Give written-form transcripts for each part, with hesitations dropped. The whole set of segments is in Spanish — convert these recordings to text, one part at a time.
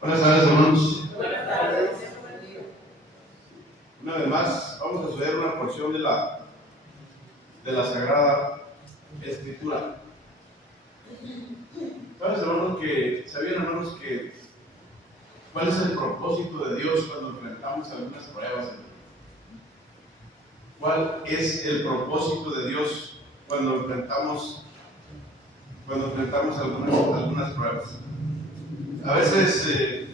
Buenas tardes, hermanos. Una vez más, vamos a estudiar una porción de la Sagrada Escritura. ¿Sabían, hermanos, que cuál es el propósito de Dios cuando enfrentamos algunas pruebas? ¿Cuál es el propósito de Dios cuando enfrentamos algunas pruebas? A veces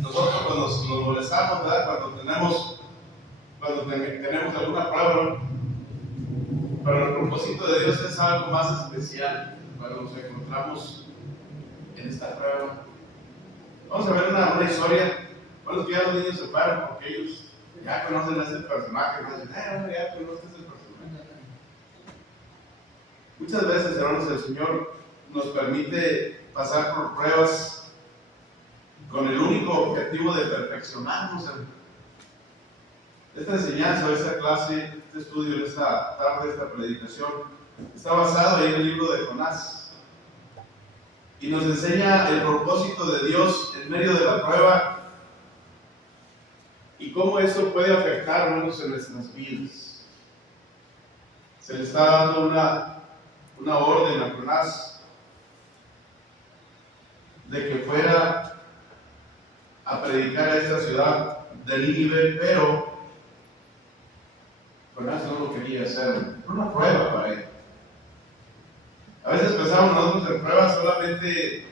nosotros cuando nos molestamos, ¿verdad? Cuando tenemos alguna prueba, pero el propósito de Dios es algo más especial cuando nos encontramos en esta prueba. Vamos a ver una historia. Bueno, que ya los niños se paran porque ellos ya conocen a ese personaje, ¿no? Dicen, ya conozco a ese personaje. Muchas veces, hermanos, el Señor nos permite pasar por pruebas con el único objetivo de perfeccionarnos. Esta enseñanza, esta clase, este estudio, esta tarde, esta predicación, está basado en el libro de Jonás. Y nos enseña el propósito de Dios en medio de la prueba y cómo eso puede afectar, hermanos, en nuestras vidas. Se le está dando una orden a Jonás de que fuera a predicar a esta ciudad de Nínive, pero Jonás no lo quería hacer. Fue una prueba para él. A veces pensamos nosotros en pruebas solamente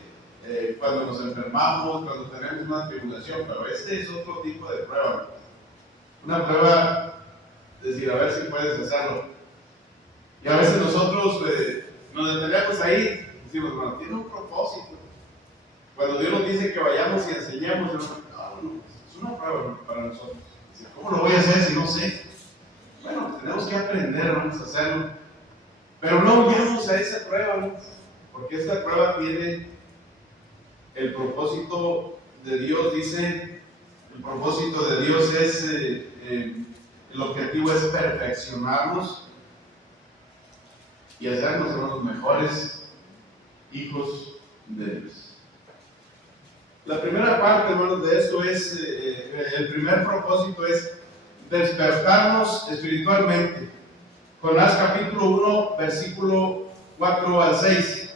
cuando nos enfermamos, cuando tenemos una tribulación, pero este es otro tipo de prueba. Una prueba, es decir, a ver si puedes hacerlo. Y a veces nosotros nos detenemos ahí, decimos, bueno, tiene un propósito. Cuando Dios nos dice que vayamos y enseñemos, es una prueba para nosotros. ¿Cómo lo voy a hacer si no sé? Bueno, pues tenemos que aprender, vamos a hacerlo. Pero no huyamos a esa prueba, ¿no? Porque esta prueba tiene el propósito de Dios, dice, el propósito de Dios es, el objetivo es perfeccionarnos y hacernos los mejores hijos de Dios. La primera parte, hermanos, de esto es, el primer propósito es despertarnos espiritualmente. Jonás capítulo 1, versículo 4 al 6.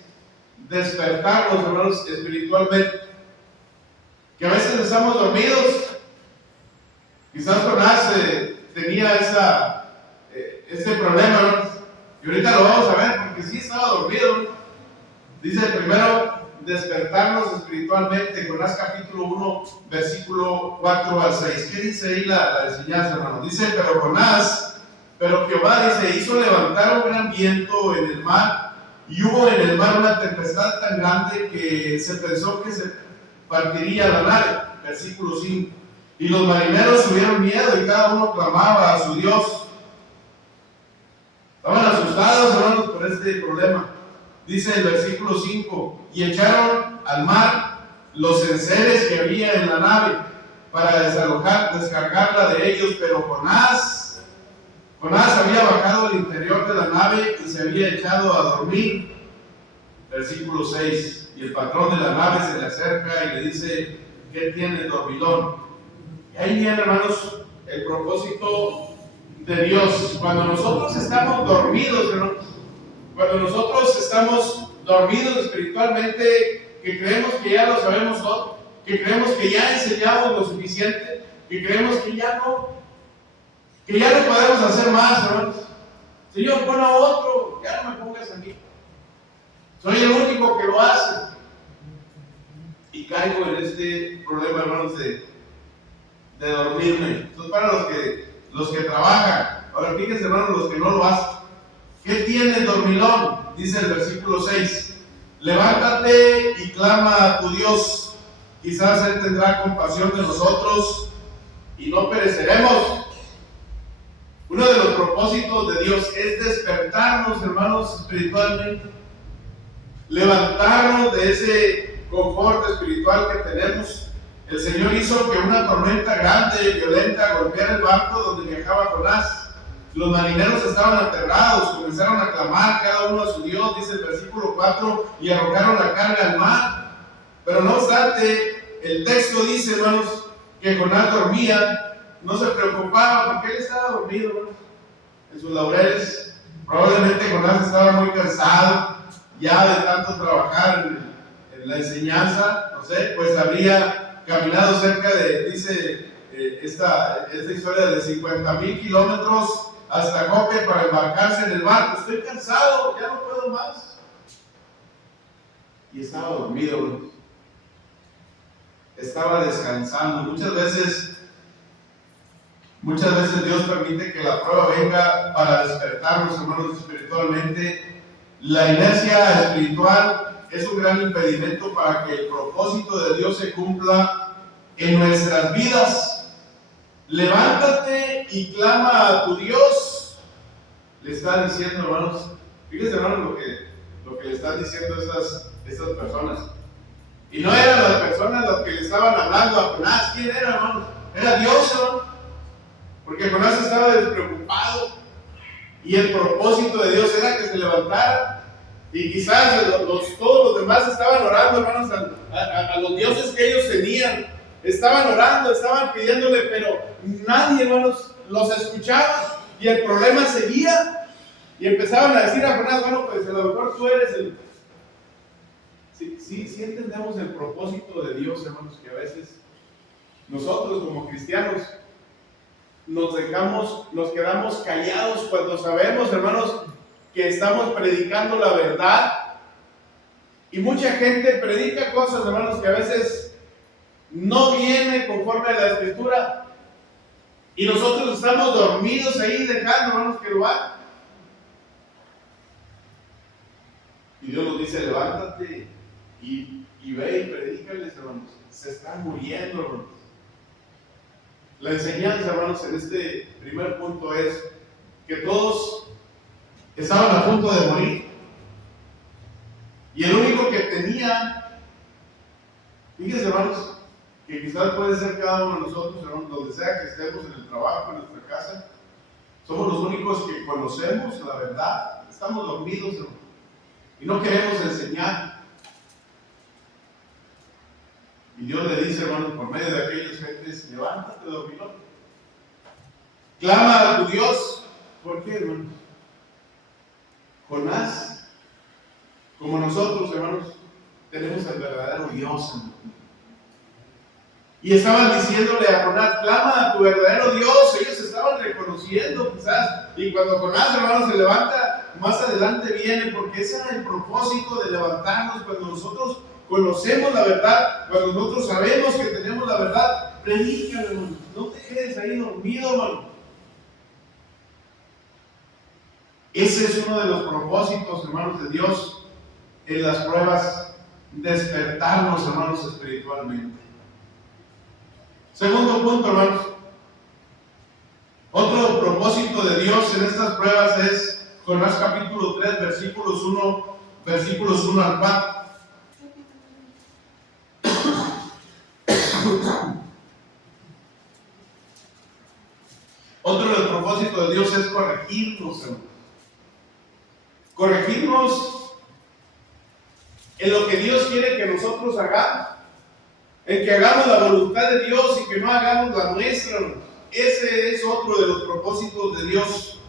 Despertarnos, hermanos, espiritualmente. Que a veces estamos dormidos. Quizás Jonás tenía ese problema, ¿no? Y ahorita lo vamos a ver porque sí estaba dormido. Dice primero, despertarnos espiritualmente. Jonás capítulo 1, versículo 4 al 6. ¿Qué dice ahí la enseñanza, hermano? Dice, pero Jehová, dice, hizo levantar un gran viento en el mar, y hubo en el mar una tempestad tan grande que se pensó que se partiría la nave. Versículo 5. Y los marineros tuvieron miedo y cada uno clamaba a su Dios. Estaban asustados, hermanos, por este problema. Dice el versículo 5, y echaron al mar los enseres que había en la nave para descargarla de ellos, pero Jonás había bajado al interior de la nave y se había echado a dormir. Versículo 6, y el patrón de la nave se le acerca y le dice, ¿qué tiene, dormilón? Y ahí viene, hermanos, el propósito de Dios. Cuando nosotros estamos dormidos, hermanos, cuando nosotros estamos dormidos espiritualmente, que creemos que ya lo sabemos todo, que creemos que ya enseñamos lo suficiente, que creemos que ya no podemos hacer más, hermanos. Señor, pon a otro, ya no me pongas a mí. Soy el único que lo hace. Y caigo en este problema, hermanos, de dormirme. Esto es para los que trabajan. Ahora fíjense, hermanos, los que no lo hacen. ¿Qué tiene dormilón? Dice el versículo 6. Levántate y clama a tu Dios. Quizás Él tendrá compasión de nosotros y no pereceremos. Uno de los propósitos de Dios es despertarnos, hermanos, espiritualmente. Levantarnos de ese confort espiritual que tenemos. El Señor hizo que una tormenta grande y violenta golpeara el barco donde viajaba Jonás. Los marineros estaban aterrados, comenzaron a clamar cada uno a su Dios, dice el versículo 4, y arrojaron la carga al mar. Pero no obstante, el texto dice, hermanos, que Jonás dormía, no se preocupaba porque él estaba dormido, hermanos, en sus laureles. Probablemente Jonás estaba muy cansado ya de tanto trabajar en la enseñanza, no sé, pues habría caminado cerca de, dice esta historia, de 50,000 kilómetros hasta Jope para embarcarse en el barco. Estoy cansado, ya no puedo más. Y estaba dormido, hermanos. Estaba descansando. Muchas veces Dios permite que la prueba venga para despertarnos, hermanos, espiritualmente. La inercia espiritual es un gran impedimento para que el propósito de Dios se cumpla en nuestras vidas. Levántate y clama a tu Dios, le está diciendo, hermanos. Fíjense, hermanos, lo que le están diciendo estas personas. Y no eran las personas las que le estaban hablando a Jonás. ¿Quién era, hermanos? Era Dios, hermanos. Porque Jonás estaba despreocupado. Y el propósito de Dios era que se levantara. Y quizás todos los demás estaban orando, hermanos, a los dioses que ellos tenían. Estaban orando, estaban pidiéndole, pero nadie, hermanos, los escuchaba. Y el problema seguía. Y empezaban a decir a Jonás, bueno, pues a lo mejor tú eres el... Sí entendemos el propósito de Dios, hermanos, que a veces nosotros como cristianos nos quedamos callados cuando sabemos, hermanos, que estamos predicando la verdad. Y mucha gente predica cosas, hermanos, que a veces no viene conforme a la Escritura. Y nosotros estamos dormidos ahí dejando, hermanos, que lo hagan. Y Dios nos dice, levántate y ve y predícales, hermanos. Se están muriendo, hermanos. La enseñanza, hermanos, en este primer punto es que todos estaban a punto de morir. Y el único que tenía, fíjense, hermanos, que quizás puede ser cada uno de nosotros, hermanos, donde sea que estemos, en el trabajo, en nuestra casa, somos los únicos que conocemos la verdad. Estamos dormidos, hermanos, y no queremos enseñar. Y Dios le dice, hermanos, por medio de aquellas gentes, levántate, dormilón. Clama a tu Dios. ¿Por qué, hermanos? Jonás, como nosotros, hermanos, tenemos al verdadero Dios, hermanos. Y estaban diciéndole a Jonás, clama a tu verdadero Dios. Ellos estaban reconociendo quizás. Y cuando Jonás, hermanos, se levanta, más adelante viene, porque ese era el propósito de levantarnos. Cuando nosotros conocemos la verdad, cuando nosotros sabemos que tenemos la verdad, predica, hermano. No te quedes ahí dormido, hermano. Ese es uno de los propósitos, hermanos, de Dios en las pruebas, despertarnos, hermanos, espiritualmente. Segundo punto, hermanos. Otro propósito de Dios en estas pruebas es Jonás capítulo 3, versículos 1 al 4. Otro de los propósitos de Dios es corregirnos, hermanos. Corregirnos en lo que Dios quiere que nosotros hagamos. En que hagamos la voluntad de Dios y que no hagamos la nuestra, hermanos. Ese es otro de los propósitos de Dios.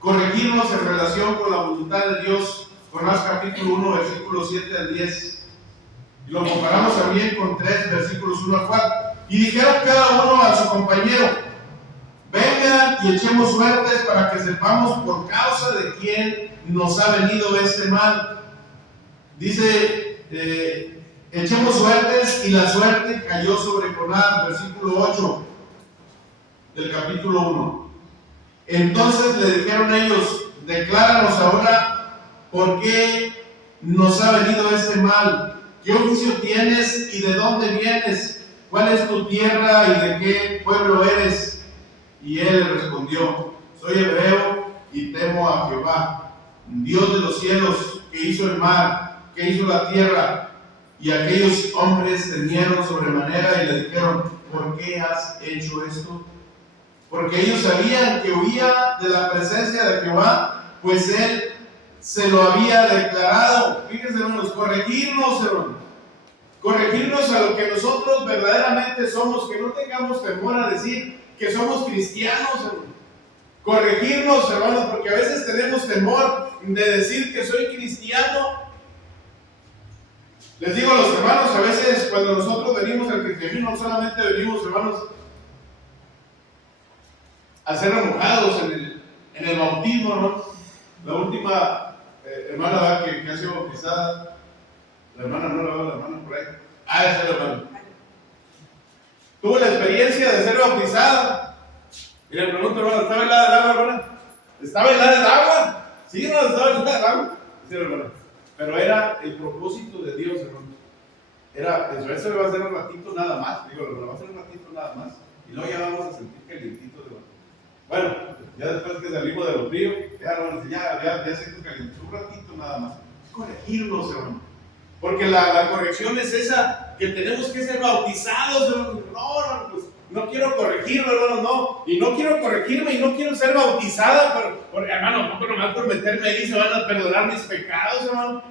Corregirnos en relación con la voluntad de Dios. Jonás capítulo 1, versículos 7 al 10. Y lo comparamos también con 3, versículos 1 al 4. Y dijeron cada uno a su compañero: vengan y echemos suertes para que sepamos por causa de quién nos ha venido este mal. Dice, echemos suertes, y la suerte cayó sobre Jonás, versículo 8 del capítulo 1. Entonces le dijeron ellos: decláranos ahora por qué nos ha venido este mal. ¿Qué oficio tienes y de dónde vienes? ¿Cuál es tu tierra y de qué pueblo eres? Y él le respondió: soy hebreo y temo a Jehová, Dios de los cielos, que hizo el mar, que hizo la tierra. Y aquellos hombres temieron sobremanera y le dijeron: ¿por qué has hecho esto? Porque ellos sabían que huía de la presencia de Jehová, pues él se lo había declarado. Fíjense, hermanos, corregirnos, hermanos. corregirnos a lo que nosotros verdaderamente somos, que no tengamos temor a decir que somos cristianos, hermano. Corregirnos, hermanos, porque a veces tenemos temor de decir que soy cristiano. Les digo a los hermanos, a veces cuando nosotros venimos al cristianismo, no solamente venimos, hermanos, a ser remojados en el bautismo, ¿no? La última hermana que ha sido bautizada, la hermana no la veo, la hermana por ahí. Esa es la hermana. Tuvo la experiencia de ser bautizada. Y le pregunto, hermano, ¿estaba helada el agua, hermana? ¿Estaba helada el agua? Sí, no, estaba helada el agua. Sí, hermano. Pero era el propósito de Dios, hermano. Era, eso le va a hacer un ratito nada más. Digo, lo va a hacer un ratito nada más. Y luego ya vamos a sentir calientito, hermano. Bueno, ya después que salimos de los fríos, ya siento calientito. Un ratito nada más. Es corregirnos, hermano. Porque la corrección es esa, que tenemos que ser bautizados, hermano. No, pues no quiero corregirme, hermano, no. Y no quiero corregirme y no quiero ser bautizada, porque, hermano, no nomás por meterme ahí se van a perdonar mis pecados, hermano.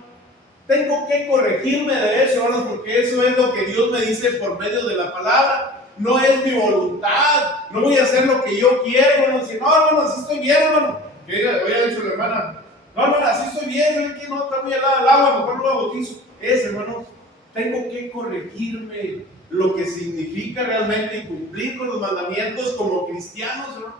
Tengo que corregirme de eso, hermano, porque eso es lo que Dios me dice por medio de la palabra. No es mi voluntad, no voy a hacer lo que yo quiero, hermano. Si no, hermano, así estoy bien, hermano. Que había dicho la hermana, no, hermano, así estoy bien, ¿sabes qué? No, está muy helada el agua, mejor no la bautizo. Hermano, tengo que corregirme lo que significa realmente cumplir con los mandamientos como cristianos, ¿no?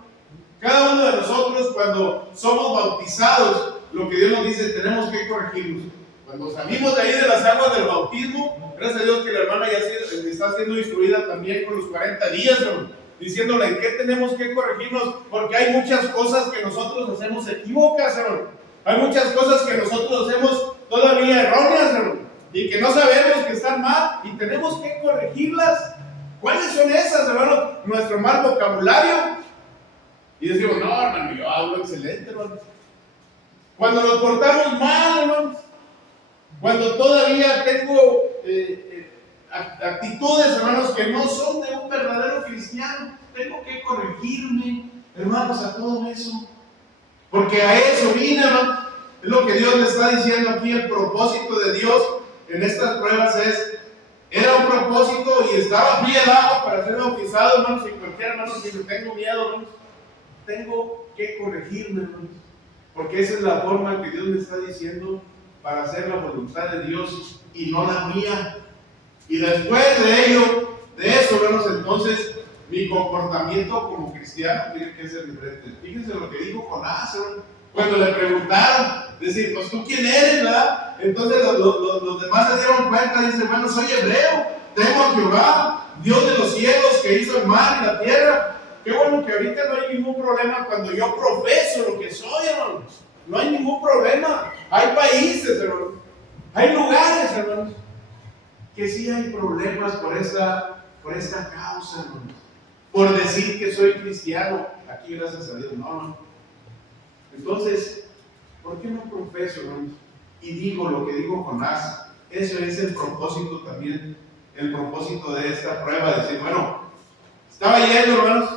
Cada uno de nosotros, cuando somos bautizados, lo que Dios nos dice, tenemos que corregirnos. Cuando salimos de ahí de las aguas del bautismo, gracias a Dios que la hermana ya está siendo instruida también con los 40 días, ¿no? Diciéndole en qué tenemos que corregirnos, porque hay muchas cosas que nosotros hacemos equívocas, ¿no? Hay muchas cosas que nosotros hacemos todavía erróneas, ¿no? Y que no sabemos que están mal y tenemos que corregirlas. ¿Cuáles son esas, hermano? Nuestro mal vocabulario. Y decimos, no, hermano, yo hablo excelente, hermano. Cuando nos portamos mal, hermano. Cuando todavía tengo actitudes, hermanos, que no son de un verdadero cristiano, tengo que corregirme, hermanos, a todo eso. Porque a eso vine, hermano. Es lo que Dios le está diciendo aquí, el propósito de Dios en estas pruebas era un propósito y estaba fría el agua para ser bautizado, hermanos, y cualquier hermano, si le tengo miedo, hermanos, tengo que corregirme, hermanos, porque esa es la forma que Dios me está diciendo para hacer la voluntad de Dios y no la mía. Y después de eso, hermanos, entonces mi comportamiento como cristiano tiene que ser diferente. Fíjense lo que dijo Jonás, hermanos, cuando le preguntaron, decir, pues tú quién eres, ¿verdad? Entonces los demás se dieron cuenta y dicen, bueno, soy hebreo, temo a Jehová, Dios de los cielos, que hizo el mar y la tierra. Qué bueno que ahorita no hay ningún problema cuando yo profeso lo que soy, hermano. No hay ningún problema. Hay países, hermano, hay lugares, hermanos, que sí hay problemas por esta causa, hermano. Por decir que soy cristiano. Aquí, gracias a Dios, no. Entonces, ¿por qué no profeso, hermanos? Y digo lo que dijo Jonás. Eso es el propósito también, el propósito de esta prueba. Decir, bueno, estaba yendo, hermanos.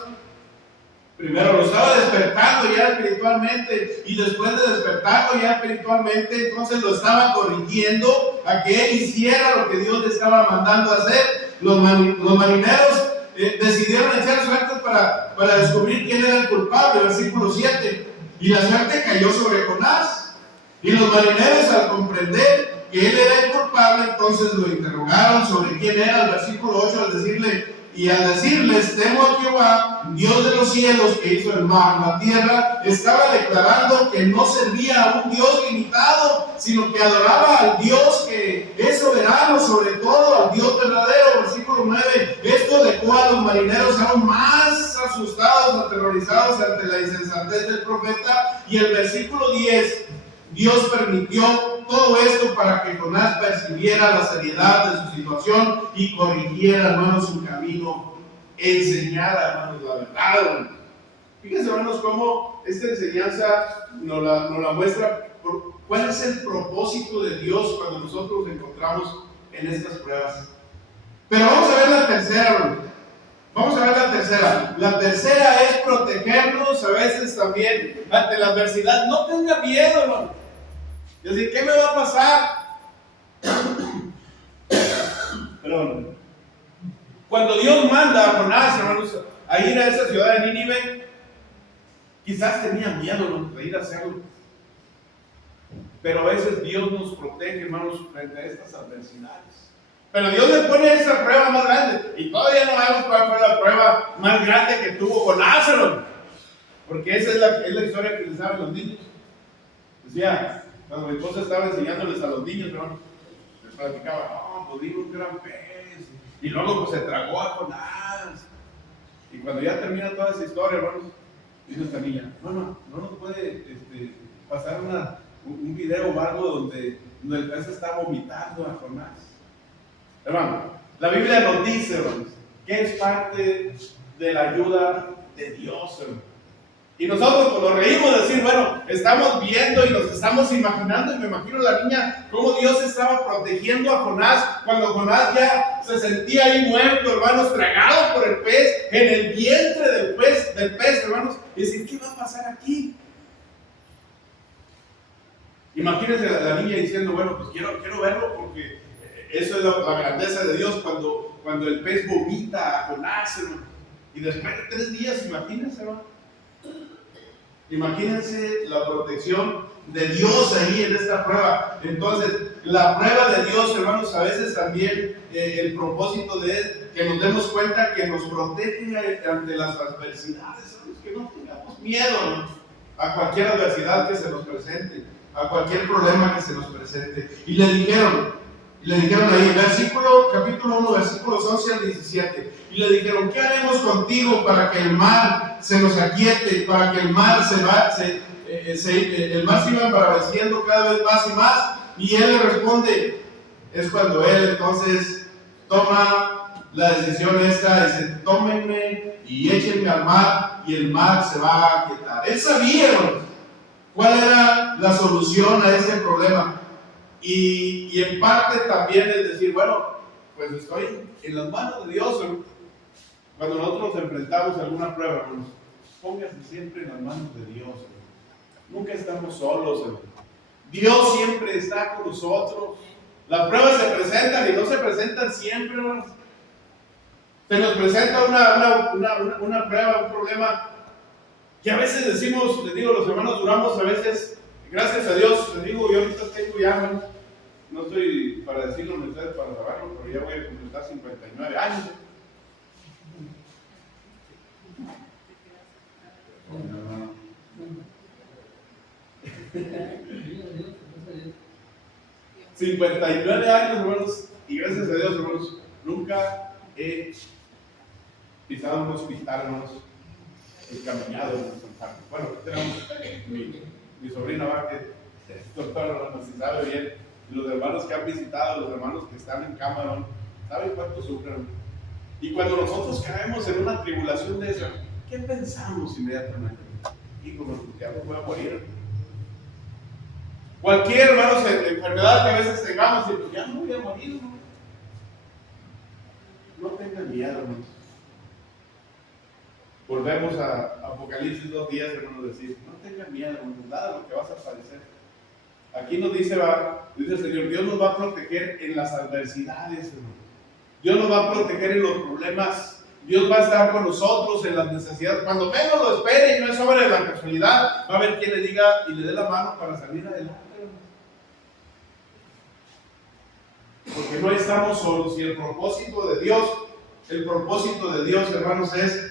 Primero lo estaba despertando ya espiritualmente, y después de despertarlo ya espiritualmente, entonces lo estaba corrigiendo a que él hiciera lo que Dios le estaba mandando a hacer. Los marineros decidieron echar suertes para descubrir quién era el culpable, versículo 7. Y la suerte cayó sobre Jonás. Y los marineros, al comprender que él era el culpable, entonces lo interrogaron sobre quién era, el versículo 8, al decirles, temo a Jehová, Dios de los cielos, que hizo el mar, la tierra, estaba declarando que no servía a un Dios limitado, sino que adoraba al Dios que es soberano sobre todo, al Dios verdadero. Versículo 9, esto dejó a los marineros aún más asustados, aterrorizados ante la insensatez del profeta. Y el versículo 10, Dios permitió todo esto para que Jonás percibiera la seriedad de su situación y corrigiera, hermanos, su camino, enseñara, hermanos, la verdad, hermanos. Fíjense, hermanos, cómo esta enseñanza nos la muestra. ¿Cuál es el propósito de Dios cuando nosotros nos encontramos en estas pruebas? Pero vamos a ver la tercera, hermanos. Vamos a ver la tercera. La tercera es protegernos a veces también ante la adversidad. No tenga miedo, hermano. Es decir, ¿qué me va a pasar? Perdón. Cuando Dios manda a Jonás, hermanos, a ir a esa ciudad de Nínive, quizás tenía miedo, ¿no?, de ir a hacerlo. Pero a veces Dios nos protege, hermanos, frente a estas adversidades. Pero Dios le pone esa prueba más grande. Y todavía no vemos cuál fue la prueba más grande que tuvo Jonás, hermano. Porque esa es la historia que les saben los niños. Decía, cuando mi esposa estaba enseñándoles a los niños, hermano, les platicaba, pues vino un gran pez. Y luego pues se tragó a Jonás. Y cuando ya termina toda esa historia, hermanos, dice esta niña, no nos puede pasar un video o algo donde el pez está vomitando a Jonás. Hermano, la Biblia nos dice, hermanos, que es parte de la ayuda de Dios, hermano. Y nosotros pues, nos reímos de decir, bueno, estamos viendo y nos estamos imaginando, y me imagino la niña, cómo Dios estaba protegiendo a Jonás, cuando Jonás ya se sentía ahí muerto, hermanos, tragado por el pez, en el vientre del pez, hermanos, y decir, ¿qué va a pasar aquí? Imagínense la niña diciendo, bueno, pues quiero verlo, porque eso es la grandeza de Dios, cuando el pez vomita a Jonás, hermano. Y después de 3 días, imagínense, hermano. Imagínense la protección de Dios ahí en esta prueba. Entonces, la prueba de Dios, hermanos, a veces también el propósito de Él, que nos demos cuenta que nos protege ante las adversidades, hermanos, que no tengamos miedo, ¿no?, a cualquier adversidad que se nos presente, a cualquier problema que se nos presente. Y le dijeron ahí, capítulo 1, versículos 11 al 17, y le dijeron, ¿qué haremos contigo para que el mar se nos aquiete, para que el mar el mar se iba embraveciendo cada vez más y más? Y él le responde, es cuando él entonces toma la decisión esta, dice, tómenme y échenme al mar, y el mar se va a aquietar. Él sabía, hermanos, cuál era la solución a ese problema. Y en parte también es decir, bueno, pues estoy en las manos de Dios, hermano. Cuando nosotros enfrentamos alguna prueba, hermanos, póngase siempre en las manos de Dios, hermano. Nunca estamos solos, hermano. Dios siempre está con nosotros. Las pruebas se presentan y no se presentan siempre, hermanos. Se nos presenta una prueba, un problema, que a veces decimos, les digo, los hermanos duramos a veces, gracias a Dios, les digo, yo ahorita tengo ya, hermanos, no estoy para decirlo ni ustedes para saberlo, pero ya voy a completar 59 años. 59 años, hermanos, y gracias a Dios, hermanos, nunca he pisado un hospital, hermanos, encaminado en los enfermos. Bueno, tenemos mi sobrina va, que es doctora, hermanos, y sabe bien, y los hermanos que han visitado, los hermanos que están en cama, hermanos, saben cuánto sufren. Y cuando nosotros caemos en una tribulación de esa, ¿qué pensamos inmediatamente? Hijo, ya me voy a morir. Cualquier, hermanos, enfermedad que a veces tengamos, y pues ya no voy a morir, ¿no? No tengan miedo, hermanos. Volvemos a Apocalipsis 2:10, hermanos, decir, no tengan miedo, hermanos, nada de lo que vas a padecer. Aquí nos dice el Señor, Dios nos va a proteger en las adversidades, hermanos. Dios nos va a proteger en los problemas. Dios va a estar con nosotros en las necesidades. Cuando menos lo espere y no es sobre la casualidad, va a haber quien le diga y le dé la mano para salir adelante. Porque no estamos solos. Y el propósito de Dios, hermanos, es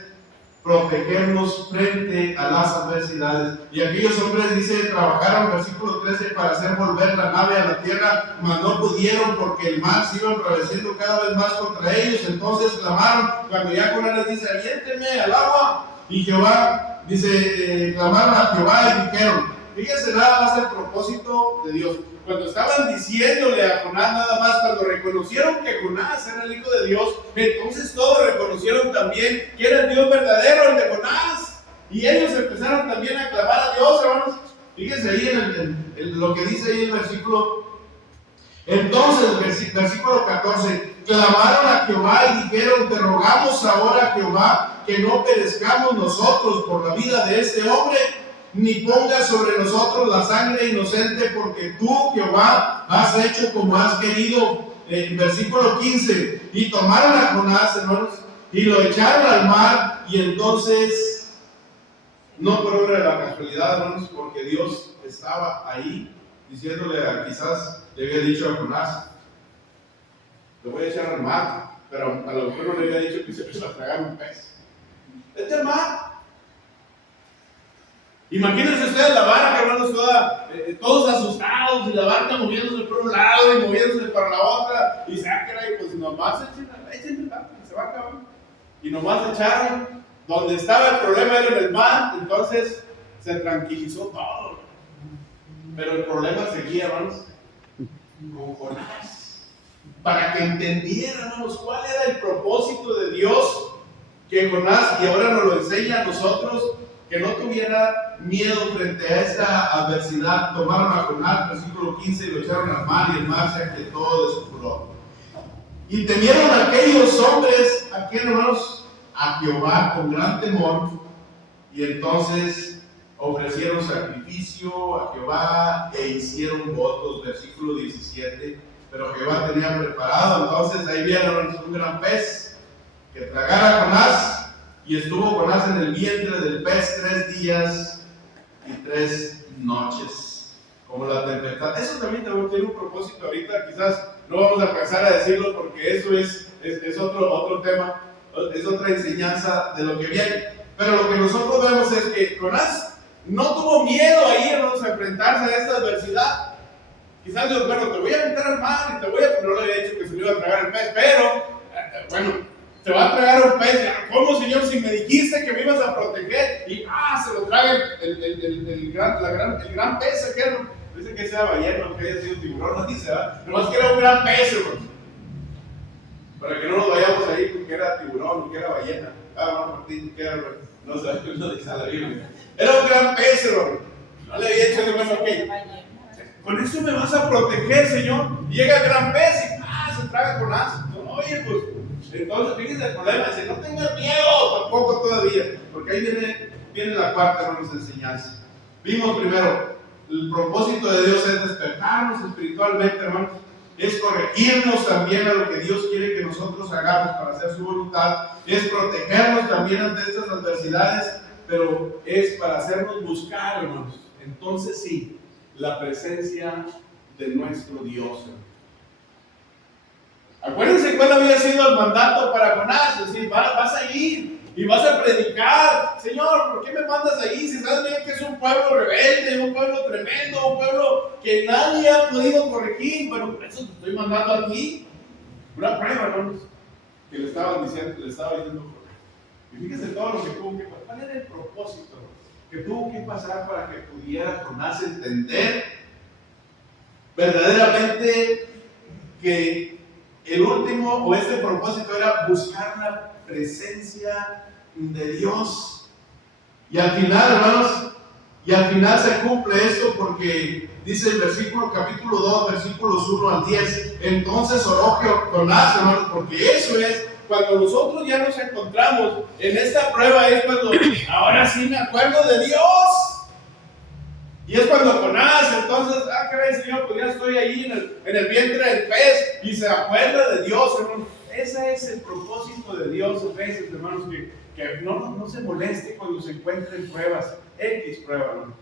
protegernos frente a las adversidades. Y aquellos hombres, dice, trabajaron, versículo 13, para hacer volver la nave a la tierra, mas no pudieron porque el mar se iba embraveciendo cada vez más contra ellos. Entonces clamaron, cuando ya Jonás les dice, aviéntenme al agua, y Jehová, dice, clamaron a Jehová y dijeron, fíjense nada más el propósito de Dios. Cuando estaban diciéndole a Jonás nada más, cuando reconocieron que Jonás era el Hijo de Dios, entonces todos reconocieron también que era el Dios verdadero, el de Jonás. Y ellos empezaron también a clamar a Dios, hermanos. Fíjense ahí en lo que dice ahí el versículo. Entonces, versículo 14, clamaron a Jehová y dijeron, te rogamos ahora, Jehová, que no perezcamos nosotros por la vida de este hombre, ni pongas sobre nosotros la sangre inocente, porque tú, Jehová, has hecho como has querido. versículo 15, y tomaron a Jonás, hermanos, y lo echaron al mar, y entonces, no por obra de la casualidad, hermanos, porque Dios estaba ahí, diciéndole, quizás le había dicho a Jonás, lo voy a echar al mar, pero a lo mejor no le había dicho que se iba a tragar un pez. Este al mar. Imagínense ustedes la barca, hermanos, todos asustados, y la barca moviéndose por un lado y moviéndose para la otra, y sáquenla, y pues nomás echen la barca, y se va a acabar. Y nomás echaron, donde estaba el problema era en el mar, entonces se tranquilizó todo. Pero el problema seguía, hermanos, con Jonás. Para que entendieran, hermanos, cuál era el propósito de Dios, que Jonás, y ahora nos lo enseña a nosotros, que no tuviera miedo frente a esta adversidad. Tomaron a Jonás, versículo 15, y lo echaron al mar, y el mar se aquietó de su furor. Y temieron aquellos hombres, ¿a quién, hermanos? A Jehová con gran temor, y entonces ofrecieron sacrificio a Jehová e hicieron votos, versículo 17. Pero Jehová tenía preparado, entonces ahí vieron un gran pez que tragara a Jonás. Y estuvo Jonás en el vientre del pez 3 días y 3 noches, como la tempestad. Eso también tiene un propósito ahorita, quizás no vamos a alcanzar a decirlo porque eso es otro tema, es otra enseñanza de lo que viene. Pero lo que nosotros vemos es que Jonás no tuvo miedo ahí, hermanos, a enfrentarse a esta adversidad. Quizás Dios, bueno, te voy a aventar al mar y no le había dicho que se le iba a tragar el pez, pero, bueno, te va a tragar un pez. ¿Cómo, Señor, si me dijiste que me ibas a proteger? Y se lo traga el gran pez aquel. No dice que sea ballena o que haya sido tiburón, no dice, ¿verdad? Nomás que era un gran pez, hermano. Para que no nos vayamos ahí con que era tiburón o que era ballena. No, Martín, que era, no sé, no dice la Biblia. Era un gran pez, hermano. No le había hecho de bueno, ok. Con eso me vas a proteger, Señor. Y llega el gran pez y se traga con asco. Oye, pues. Entonces, fíjense el problema, dice, no tengan miedo tampoco todavía, porque ahí viene la cuarta, hermanos, enseñanza. Vimos primero, el propósito de Dios es despertarnos espiritualmente, hermanos, es corregirnos también a lo que Dios quiere que nosotros hagamos para hacer su voluntad, es protegernos también ante estas adversidades, pero es para hacernos buscar, hermanos. Entonces sí, la presencia de nuestro Dios, hermanos. Acuérdense cuál había sido el mandato para Jonás, es decir, vas a ir y vas a predicar. Señor, ¿por qué me mandas ahí? Si sabes bien que es un pueblo rebelde, un pueblo tremendo, un pueblo que nadie ha podido corregir, pero por eso te estoy mandando a ti. Una prueba, hermanos, que le estaba diciendo. Y fíjense todo lo que tuvo que pasar. ¿Cuál era el propósito que tuvo que pasar para que pudiera Jonás entender verdaderamente que el último o este propósito era buscar la presencia de Dios? Y al final, hermanos, se cumple esto porque dice el capítulo 2, versículos 1 al 10. Entonces oró Jonás, hermanos, porque eso es cuando nosotros ya nos encontramos en esta prueba, es cuando ahora sí me acuerdo de Dios. Y es cuando Jonás, entonces, caray, Señor, pues ya estoy ahí en el vientre del pez, y se acuerda de Dios, hermanos. Ese es el propósito de Dios a veces, hermanos, que no se moleste cuando se encuentren pruebas, X pruebas, hermanos.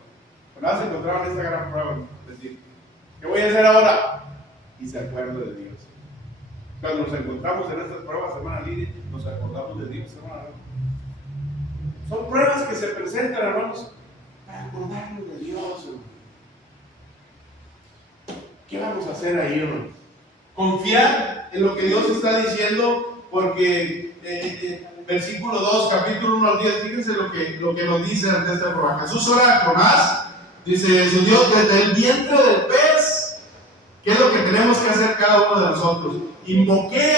Jonás se encontraba en esta gran prueba, es decir, ¿qué voy a hacer ahora? Y se acuerda de Dios. Cuando nos encontramos en estas pruebas, hermana Lidia, nos acordamos de Dios, hermana. Son pruebas que se presentan, hermanos, para acordarnos de Dios, hermano. ¿Qué vamos a hacer ahí, hermano? Confiar en lo que Dios está diciendo, porque versículo 2, capítulo 1 al 10, fíjense lo que nos dice ante esta prueba. Jesús ora a Jonás, dice su Dios, desde el vientre del pez. ¿Qué es lo que tenemos que hacer cada uno de nosotros? Invoqué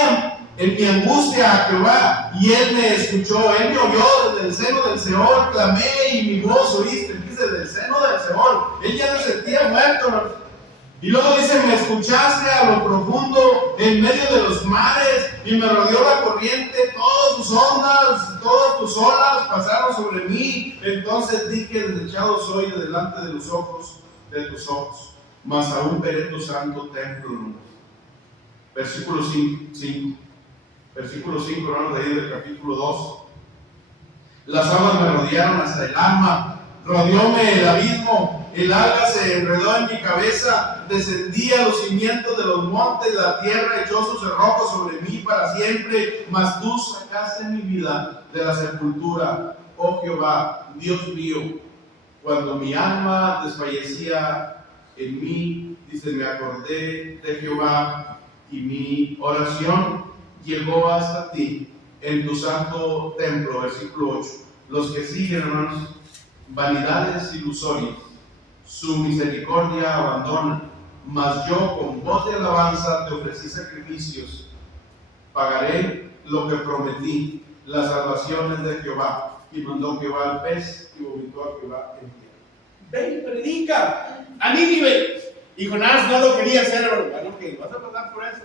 en mi angustia a Jehová, y Él me escuchó. Él me oyó desde el seno del Seol, clamé y mi voz oíste. Dice, desde el seno del Seol. Él ya se sentía muerto. Y luego dice, me escuchaste a lo profundo, en medio de los mares, y me rodeó la corriente, todas tus ondas, todas tus olas pasaron sobre mí. Entonces dije, desechado soy de delante de los ojos de tus ojos, mas aún veré tu santo templo. Versículo 5. Versículo 5, hermanos, de ahí del capítulo 2. Las aguas me rodearon hasta el alma, rodeóme el abismo, el alga se enredó en mi cabeza, descendí a los cimientos de los montes, la tierra echó sus cerrojos sobre mí para siempre, mas tú sacaste mi vida de la sepultura, oh Jehová, Dios mío. Cuando mi alma desfallecía en mí, dice, me acordé de Jehová y mi oración llegó hasta ti en tu santo templo. Versículo 8. Los que siguen, hermanos, vanidades ilusorias, su misericordia abandona, mas yo con voz de alabanza te ofrecí sacrificios, pagaré lo que prometí, las salvaciones de Jehová. Y mandó Jehová al pez y vomitó a Jehová en tierra. Ve y predica a Nínive. Y Jonás no lo quería hacer, hermano, que vas a pasar por eso.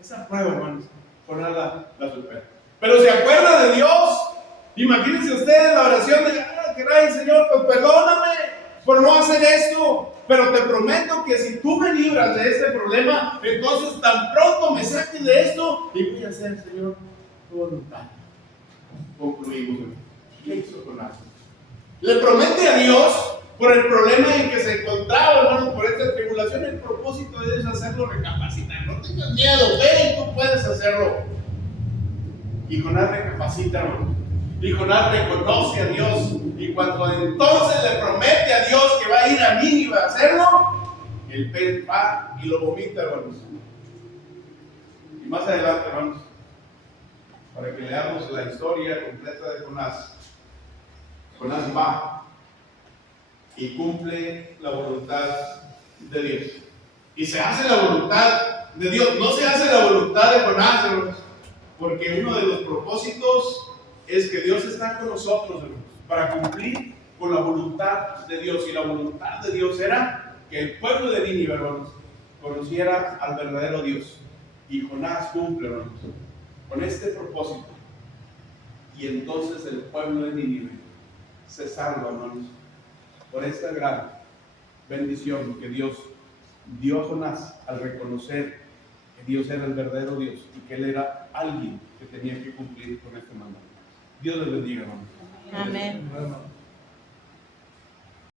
Esa prueba, hermanos, Jonás la supera. Pero se acuerda de Dios. Imagínense ustedes la oración de, caray, Señor, pues perdóname por no hacer esto, pero te prometo que si tú me libras de este problema, entonces tan pronto me saques de esto y voy a hacer, Señor, tu voluntad. Concluimos. ¿Qué hizo Jonás? Le promete a Dios por el problema en que se encontraba, hermano, por esta tribulación. El propósito de Dios es hacerlo recapacitar. No tengas miedo, ve y tú puedes hacerlo. Y Jonás recapacita, hermano. Y Jonás reconoce a Dios. Y cuando entonces le promete a Dios que va a ir a Nínive a hacerlo, el pez va y lo vomita, hermanos. Y más adelante, hermanos, para que leamos la historia completa de Jonás. Jonás va y cumple la voluntad de Dios. Y se hace la voluntad de Dios. No se hace la voluntad de Jonás, hermanos, porque uno de los propósitos es que Dios está con nosotros, hermanos, para cumplir con la voluntad de Dios. Y la voluntad de Dios era que el pueblo de Nínive, hermanos, conociera al verdadero Dios. Y Jonás cumple, hermanos, con este propósito. Y entonces el pueblo de Nínive se salva, hermanos, por esta gran bendición que Dios dio a Jonás al reconocer que Dios era el verdadero Dios y que Él era alguien que tenía que cumplir con este mandato. Dios les bendiga, hermanos. Amén.